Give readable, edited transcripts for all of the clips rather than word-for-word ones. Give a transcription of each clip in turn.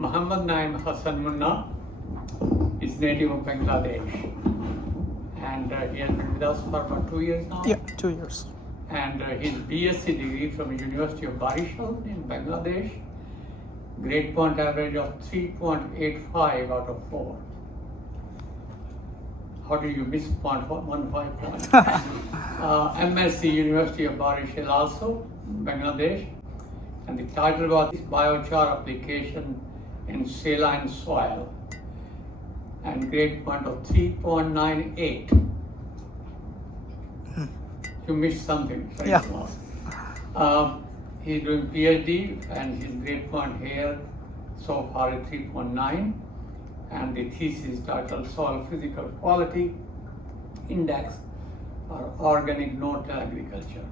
Muhammad Nayem Hasan Munna is native of Bangladesh, and he has been with us for about 2 years now. Yeah, 2 years. And his BSc degree from the University of Barishal in Bangladesh, grade point average of 3.85 out of 4. How do you miss 0.15 point? MSc University of Barishal also, Bangladesh, and the title was Biochar Application in Saline Soil, and grade point of 3.98. You missed something. Very Yeah. small. He's doing PhD, and his grade point here so far is 3.9, and the thesis titled Soil Physical Quality Index for Organic No-Till Agriculture.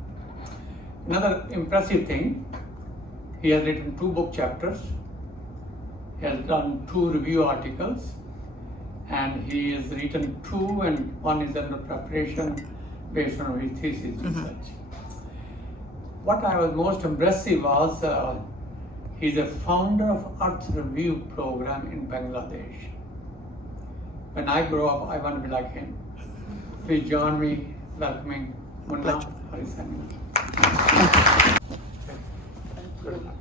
Another impressive thing, he has written 2 book chapters, he has done 2 review articles, and he has written 2, and 1 is under preparation based on his thesis research. What I was most impressive was he's a founder of Earth Review program in Bangladesh. When I grow up, I want to be like him. Please join me welcoming Munna for his seminar. Good luck.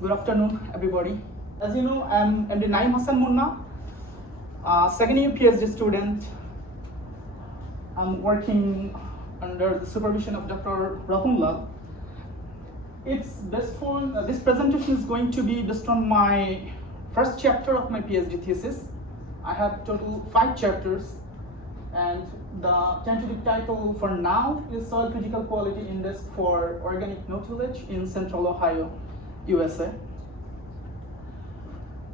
Good afternoon, everybody. As you know, I'm MD Nayem Hasan Munna, second year PhD student. I'm working under the supervision of Dr. Rahunlal. It's based on, this presentation is going to be based on my first chapter of my PhD thesis. I have total 5 chapters, and the tentative title for now is Soil Physical Quality Index for Organic No-Tillage in Central Ohio, USA.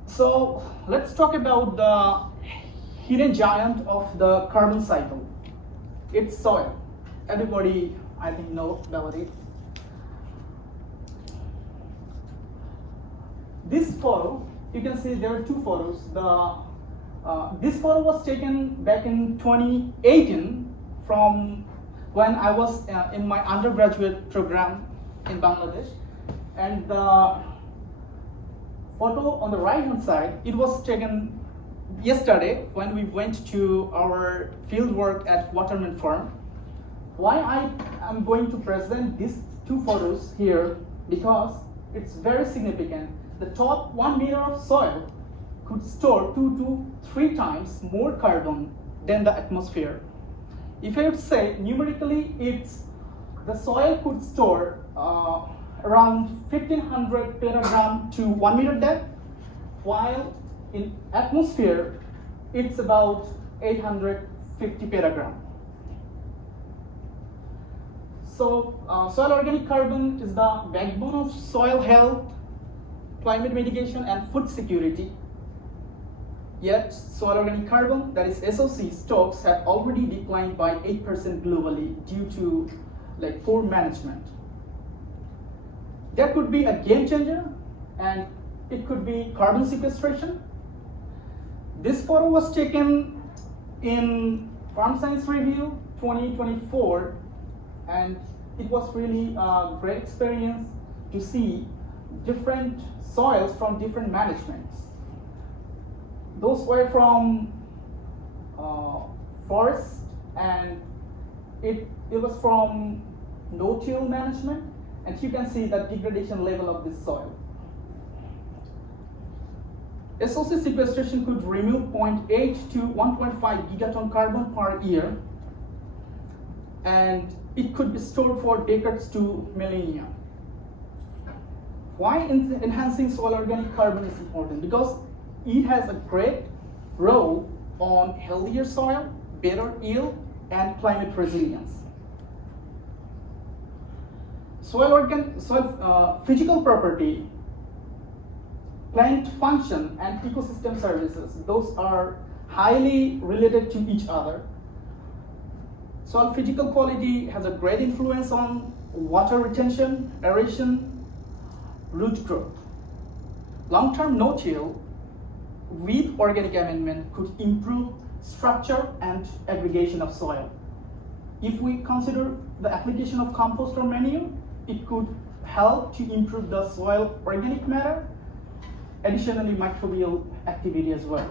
So let's talk about the hidden giant of the carbon cycle. It's soil. Everybody, I think, know about it. This photo, you can see there are 2 photos. This photo was taken back in 2018 from when I was in my undergraduate program in Bangladesh. And the photo on the right hand side, it was taken yesterday when we went to our field work at Waterman Farm. Why I am going to present these 2 photos here, because it's very significant. The top 1 meter of soil could store 2 to 3 times more carbon than the atmosphere. If I would say numerically, the soil could store around 1500 petagram to 1 meter depth, while in atmosphere it's about 850 petagram. So soil organic carbon is the backbone of soil health, climate mitigation, and food security. Yet soil organic carbon, that is SOC, stocks have already declined by 8% globally due to poor management. There could be a game changer, and it could be carbon sequestration. This photo was taken in Farm Science Review 2024, and it was really a great experience to see different soils from different managements. Those were from forest, and it was from no-till management. And you can see the degradation level of this soil. SOC sequestration could remove 0.8 to 1.5 gigaton carbon per year, and it could be stored for decades to millennia. Why enhancing soil organic carbon is important? Because it has a great role on healthier soil, better yield, and climate resilience. Soil physical property, plant function, and ecosystem services, those are highly related to each other. Soil physical quality has a great influence on water retention, aeration, root growth. Long-term no-till with organic amendment could improve structure and aggregation of soil. if we consider the application of compost or manure, it could help to improve the soil organic matter, additionally microbial activity as well.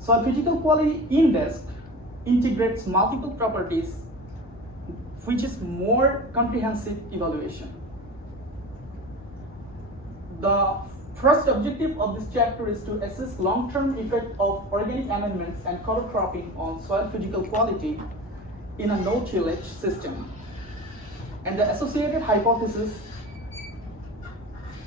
Soil physical quality index integrates multiple properties, which is more comprehensive evaluation. The first objective of this chapter is to assess long-term effect of organic amendments and cover cropping on soil physical quality in a no-tillage system. And the associated hypothesis,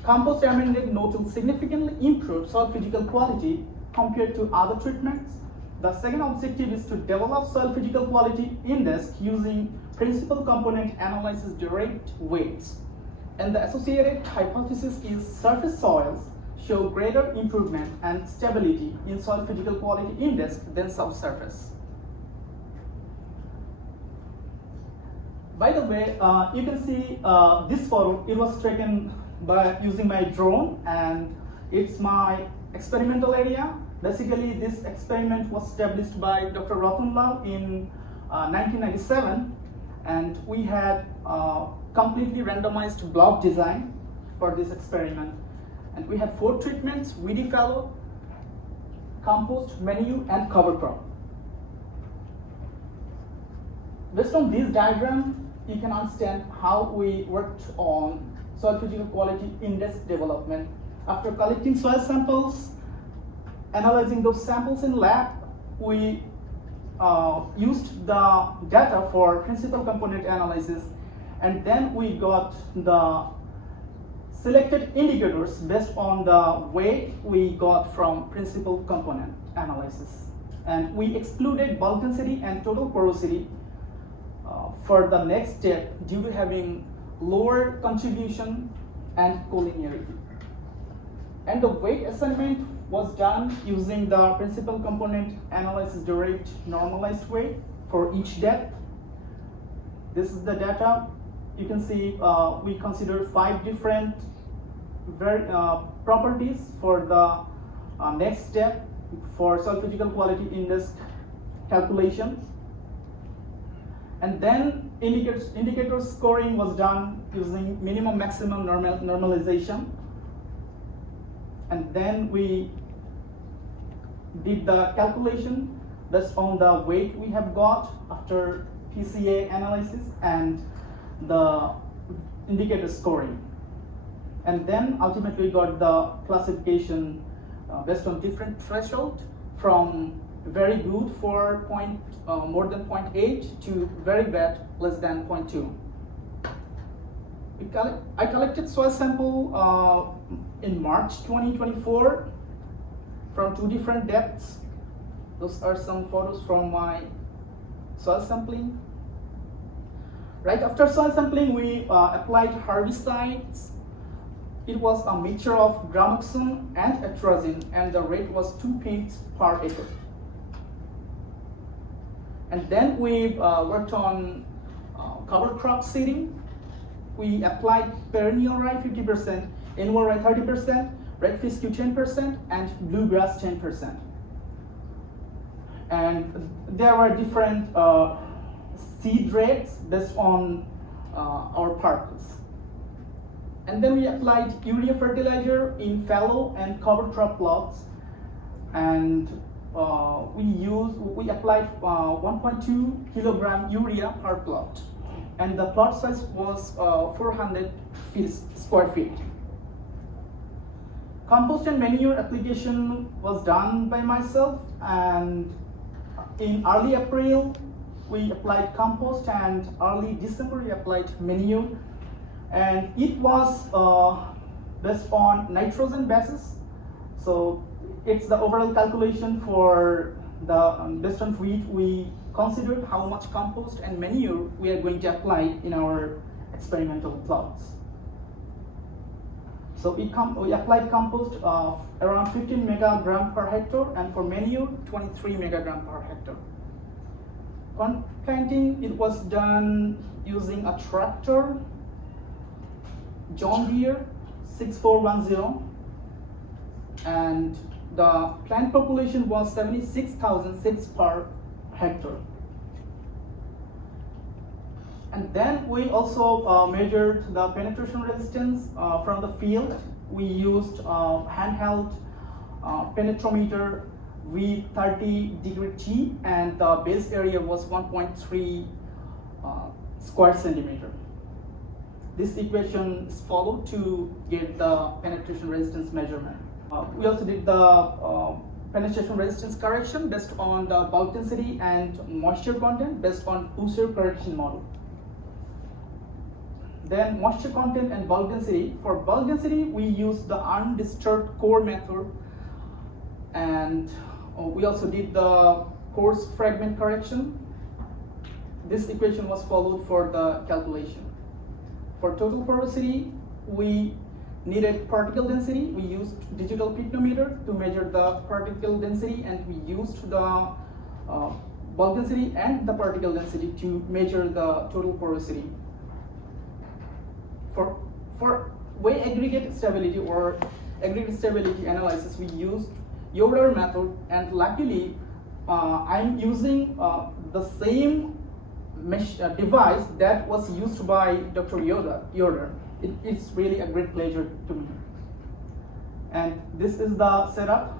compost amended no-till significantly improved soil physical quality compared to other treatments. The second objective is to develop soil physical quality index using principal component analysis derived weights. And the associated hypothesis is surface soils show greater improvement and stability in soil physical quality index than subsurface. By the way, you can see this photo. It was taken by using my drone, and it's my experimental area. Basically, this experiment was established by Dr. Ratanlal in 1997, and we had completely randomized block design for this experiment. And we had 4 treatments: weedy fallow, compost, manure, and cover crop. Based on this diagram, you can understand how we worked on soil physical quality index development. After collecting soil samples, analyzing those samples in lab, we used the data for principal component analysis, and then we got the selected indicators based on the weight we got from principal component analysis. And we excluded bulk density and total porosity for the next step due to having lower contribution and collinearity. And the weight assignment was done using the principal component analysis derived normalized weight for each depth. This is the data. You can see we considered 5 different properties for the next step for soil physical quality index calculation. And then indicator scoring was done using minimum maximum normalization. And then we did the calculation based on the weight we have got after PCA analysis and the indicator scoring. And then ultimately got the classification based on different threshold, from very good for more than 0.8 to very bad, less than 0.2. I collected soil sample in March 2024 from 2 different depths. Those are some photos from my soil sampling. Right after soil sampling, we applied herbicides. It was a mixture of gramoxone and atrazine, and the rate was 2 pints per acre. And then we worked on cover crop seeding. We applied perennial rye 50%, annual rye 30%, red fescue 10%, and bluegrass 10%. And there were different seed rates based on our purpose. And then we applied urea fertilizer in fallow and cover crop plots, and we applied 1.2 kilogram urea per plot, and the plot size was 400 square feet. Compost and manure application was done by myself, and in early April we applied compost, and early December we applied manure, and it was based on nitrogen basis. So it's the overall calculation for the based on which we considered how much compost and manure we are going to apply in our experimental plots. So we applied compost around 15 megagram per hectare, and for manure 23 megagram per hectare. Planting, it was done using a tractor, John Deere 6410, and the plant population was 76,006 per hectare. And then we also measured the penetration resistance from the field. We used handheld penetrometer with 30 degree T, and the base area was 1.3 square centimeter. This equation is followed to get the penetration resistance measurement. We also did the penetration resistance correction based on the bulk density and moisture content based on OSU correction model. Then moisture content and bulk density. For bulk density, we use the undisturbed core method, and we also did the coarse fragment correction. This equation was followed for the calculation. For total porosity, we needed particle density. We used digital pictometer to measure the particle density, and we used the bulk density and the particle density to measure the total porosity. For weight aggregate stability or aggregate stability analysis, we used Yoder method, and luckily I'm using the same device that was used by Dr. Yoder. It's really a great pleasure to me. And this is the setup.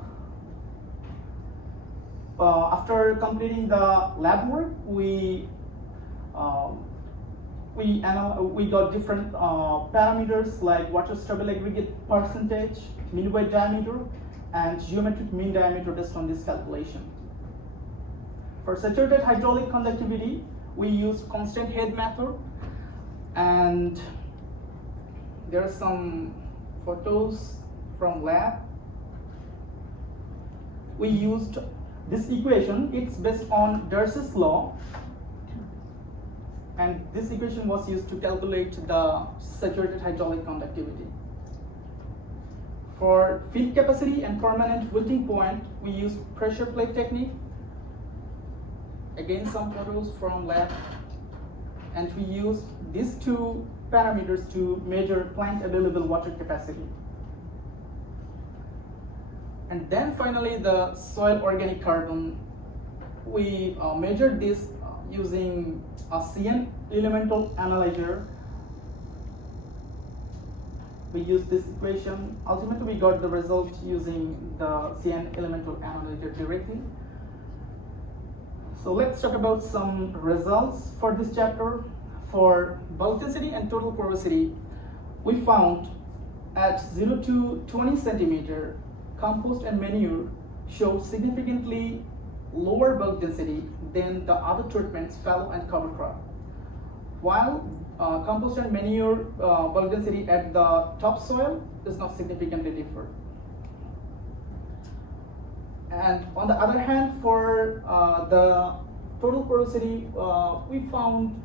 After completing the lab work, we got different parameters like water stable aggregate percentage, mean weight diameter, and geometric mean diameter based on this calculation. For saturated hydraulic conductivity, we use constant head method, and there are some photos from lab. We used this equation. It's based on Darcy's law, and this equation was used to calculate the saturated hydraulic conductivity. For field capacity and permanent wilting point, we use pressure plate technique. Again, some photos from lab, and we use these two parameters to measure plant available water capacity. And then finally, the soil organic carbon. We measured this using a CN elemental analyzer. We used this equation. Ultimately, we got the result using the CN elemental analyzer directly. So let's talk about some results for this chapter. For bulk density and total porosity, we found at 0 to 20 centimeter, compost and manure show significantly lower bulk density than the other treatments, fallow and cover crop. While compost and manure bulk density at the topsoil does not significantly differ. And on the other hand, for the total porosity, we found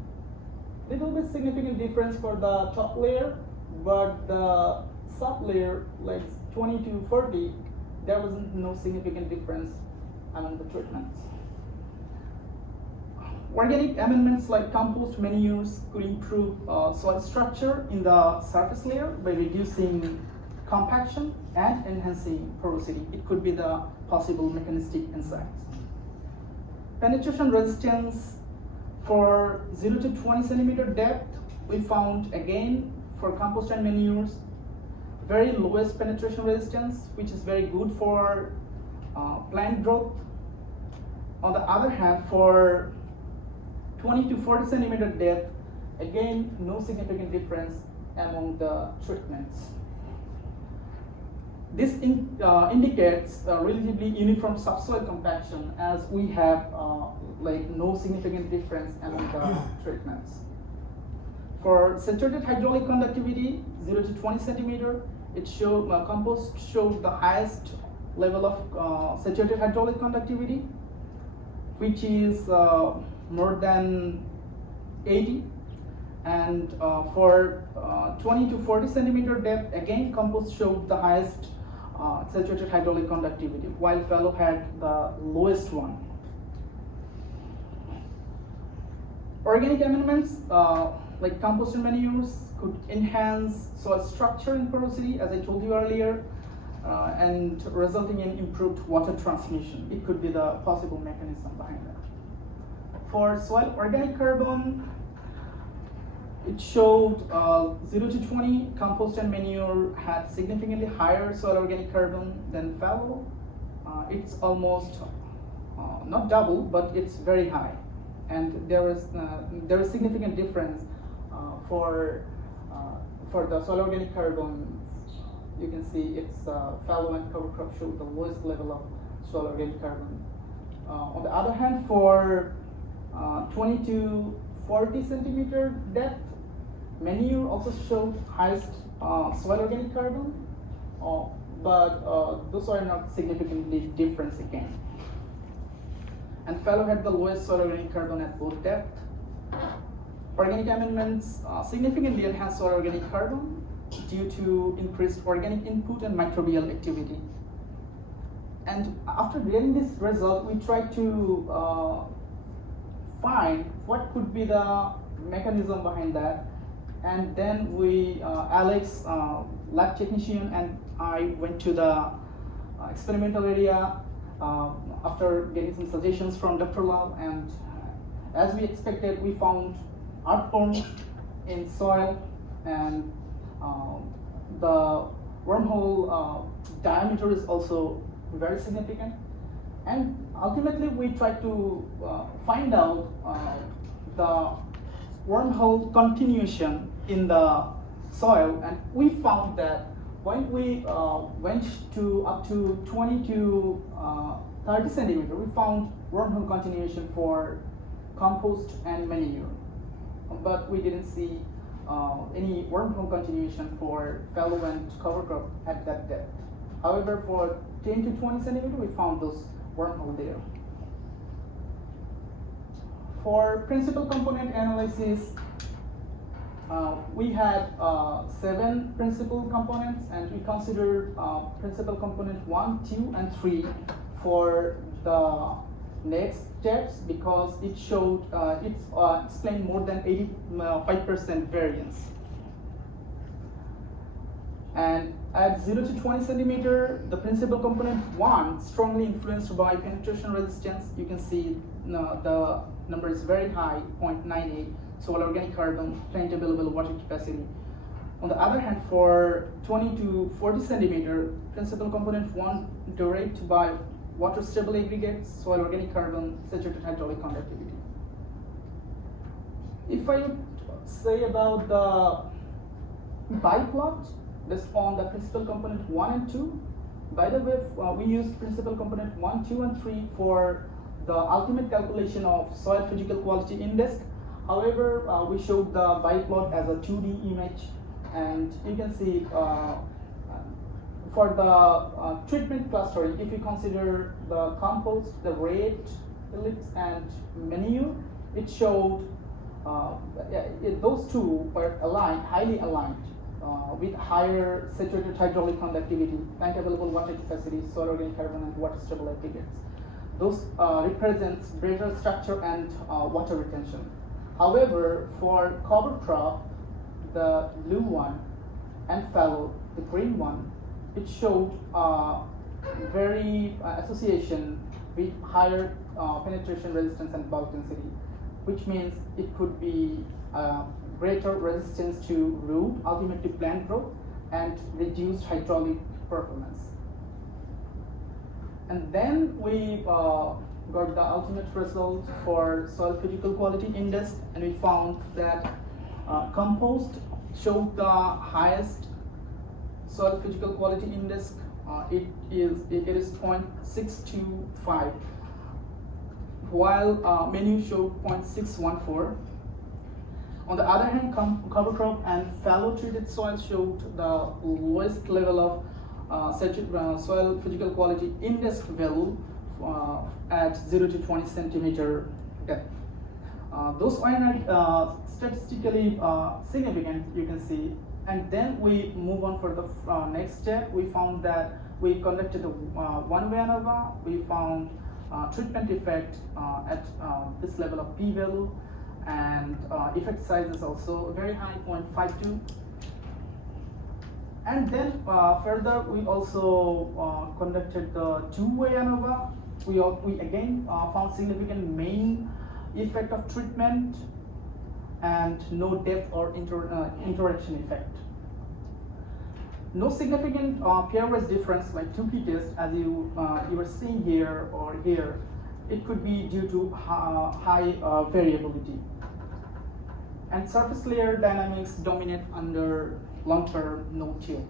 little bit significant difference for the top layer, but the sub layer, like 20 to 40, there was no significant difference among the treatments. Organic amendments like compost manures could improve soil structure in the surface layer by reducing compaction and enhancing porosity. It could be the possible mechanistic insights. Penetration resistance for 0 to 20 centimeter depth, we found again for compost and manures very lowest penetration resistance, which is very good for plant growth. On the other hand, for 20 to 40 centimeter depth, again no significant difference among the treatments. This indicates relatively uniform subsoil compaction, as we have like no significant difference among the treatments. For saturated hydraulic conductivity, 0 to 20 centimeter, it showed compost showed the highest level of saturated hydraulic conductivity, which is more than 80. And for 20 to 40 centimeter depth, again compost showed the highest saturated hydraulic conductivity, while fallow had the lowest one. Organic amendments like compost and manures could enhance soil structure and porosity, as I told you earlier, and resulting in improved water transmission. It could be the possible mechanism behind that. For soil organic carbon, it showed 0 to 20 compost and manure had significantly higher soil organic carbon than fallow. It's almost not double, but it's very high, and there is significant difference for the soil organic carbon. You can see it's fallow and cover crop show the lowest level of soil organic carbon. On the other hand, for 20 to 40 centimeter depth, manure also showed highest soil organic carbon, but those are not significantly different again. And fallow had the lowest soil organic carbon at both depth. Organic amendments significantly enhanced soil organic carbon due to increased organic input and microbial activity. And after getting this result, we tried to find what could be the mechanism behind that. And then we, Alex, lab technician, and I went to the experimental area after getting some suggestions from Dr. Lal, and as we expected, we found earthworm in soil, and the wormhole diameter is also very significant. And ultimately, we tried to find out the wormhole continuation in the soil, and we found that when we went to up to 20 to 30 centimeter, we found wormhole continuation for compost and manure, but we didn't see any wormhole continuation for fallow and cover crop at that depth. However, for 10 to 20 centimeter, we found those wormhole there. For principal component analysis, we had 7 principal components, and we considered principal component 1, 2, and 3 for the next steps, because it showed it explained more than 85% variance. And at 0 to 20 centimeter, the principal component 1 strongly influenced by penetration resistance. You can see the number is very high, 0.98, soil organic carbon, plant available water capacity. On the other hand, for 20 to 40 centimeter, principal component 1 derived by water stable aggregates, soil organic carbon, saturated hydraulic conductivity. If I say about the biplot, this on the principal component 1 and 2. By the way, we used principal component 1, 2, and 3 for the ultimate calculation of soil physical quality index. However, we showed the biplot as a 2D image, and you can see for the treatment clustering, if you consider the compost, the red ellipse, and manure, it showed those two were aligned, highly aligned, with higher saturated hydraulic conductivity, plant available water capacity, soil organic carbon, and water stable aggregates. Those represents better structure and water retention. However, for cover crop, the blue one, and fallow, the green one, it showed very association with higher penetration resistance and bulk density, which means it could be greater resistance to root, ultimately plant growth, and reduced hydraulic performance. And then we got the ultimate result for soil physical quality index, and we found that compost showed the highest soil physical quality index. It is 0.625, while manure showed 0.614. On the other hand, cover crop and fallow treated soil showed the lowest level of soil physical quality index value at 0 to 20 centimeter depth. Those are not statistically significant, you can see. And then we move on for the next step. We found that we conducted a one-way ANOVA. We found treatment effect at this level of p-value, and effect size is also very high, 0.52. And then further, we also conducted the two-way ANOVA. We again found significant main effect of treatment, and no depth or interaction effect. No significant pairwise difference like Tukey test as you are seeing here or here. It could be due to high variability. And surface layer dynamics dominate under long-term no-till.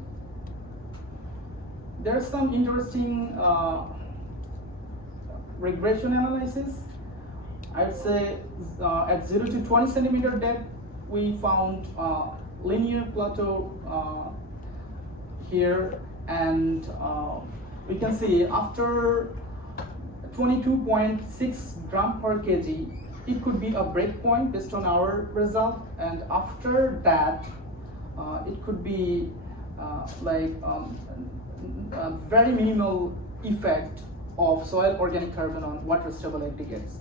There are some interesting regression analysis. I'd say at 0 to 20 centimeter depth, we found linear plateau here, and we can see after 22.6 gram per kg, it could be a breakpoint based on our result, and after that, it could be a very minimal effect of soil organic carbon on water stable aggregates.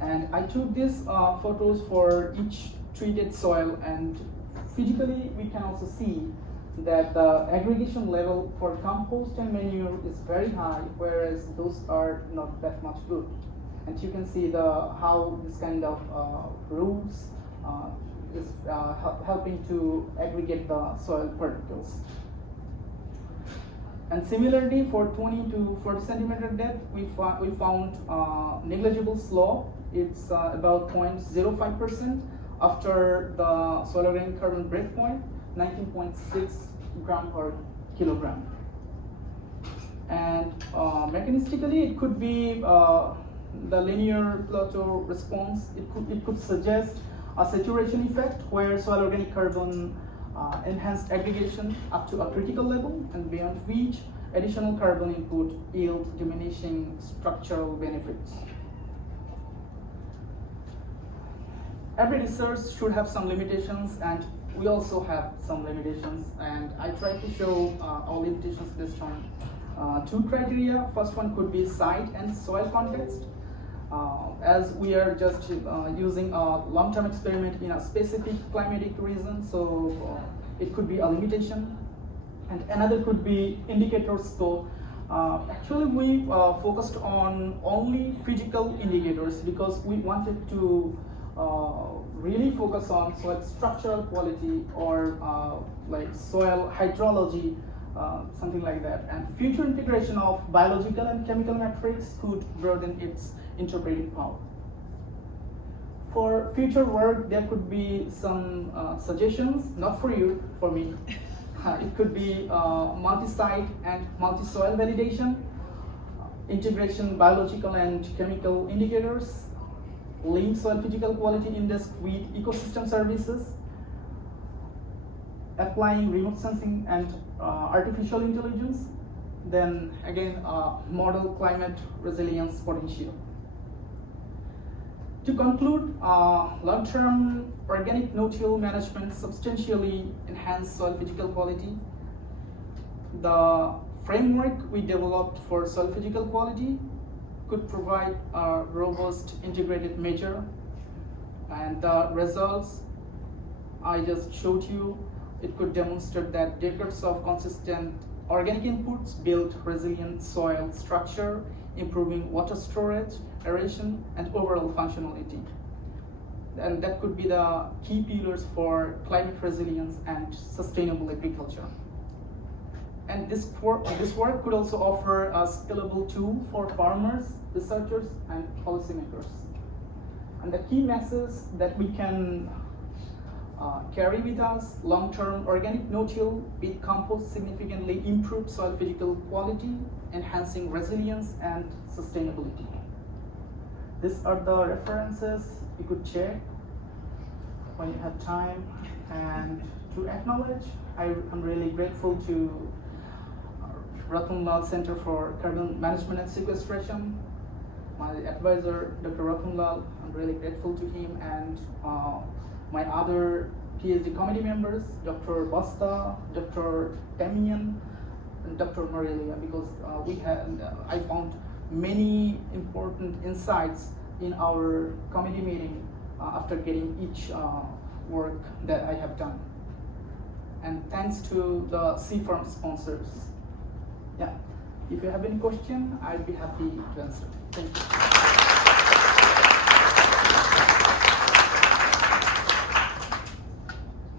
And I took these photos for each treated soil, and physically we can also see that the aggregation level for compost and manure is very high, whereas those are not that much good. And you can see how this kind of roots is helping to aggregate the soil particles. And similarly, for 20 to 40 centimeter depth, we found negligible slope. It's about 0.05% after the soil organic carbon breakpoint, 19.6 gram per kilogram. And mechanistically, it could be the linear plateau response. It could suggest a saturation effect where soil organic carbon enhanced aggregation up to a critical level, and beyond which additional carbon input yield diminishing structural benefits. Every research should have some limitations, and we also have some limitations, and I try to show all limitations based on two criteria. First one could be site and soil context. As we are just using a long-term experiment in a specific climatic region, so it could be a limitation. And another could be indicators. So actually we focused on only physical indicators because we wanted to really focus on soil structural quality or like soil hydrology, something like that. And future integration of biological and chemical metrics could broaden its interpretive power. For future work, there could be some suggestions, not for you, for me. It could be multi-site and multi-soil validation, integration biological and chemical indicators, link soil physical quality index with ecosystem services, applying remote sensing and artificial intelligence, then again model climate resilience potential. To conclude, long-term organic no-till management substantially enhance soil physical quality. The framework we developed for soil physical quality could provide a robust integrated measure, and the results I just showed you, it could demonstrate that decades of consistent organic inputs build resilient soil structure, improving water storage, aeration, and overall functionality. And that could be the key pillars for climate resilience and sustainable agriculture. And this work could also offer a scalable tool for farmers, researchers, and policymakers. And the key message that we can carry with us: long-term organic no-till with compost significantly improved soil physical quality, enhancing resilience and sustainability. These are the references you could check when you have time. And to acknowledge, I'm really grateful to Ratunlal Center for Carbon Management and Sequestration, my advisor, Dr. Ratunlal. I'm really grateful to him, and my other PhD committee members, Dr. Basta, Dr. Tamian, and Dr. Morelia, because I found many important insights in our committee meeting after getting each work that I have done. And thanks to the C-Firm sponsors. Yeah, if you have any question, I'd be happy to answer. Thank you.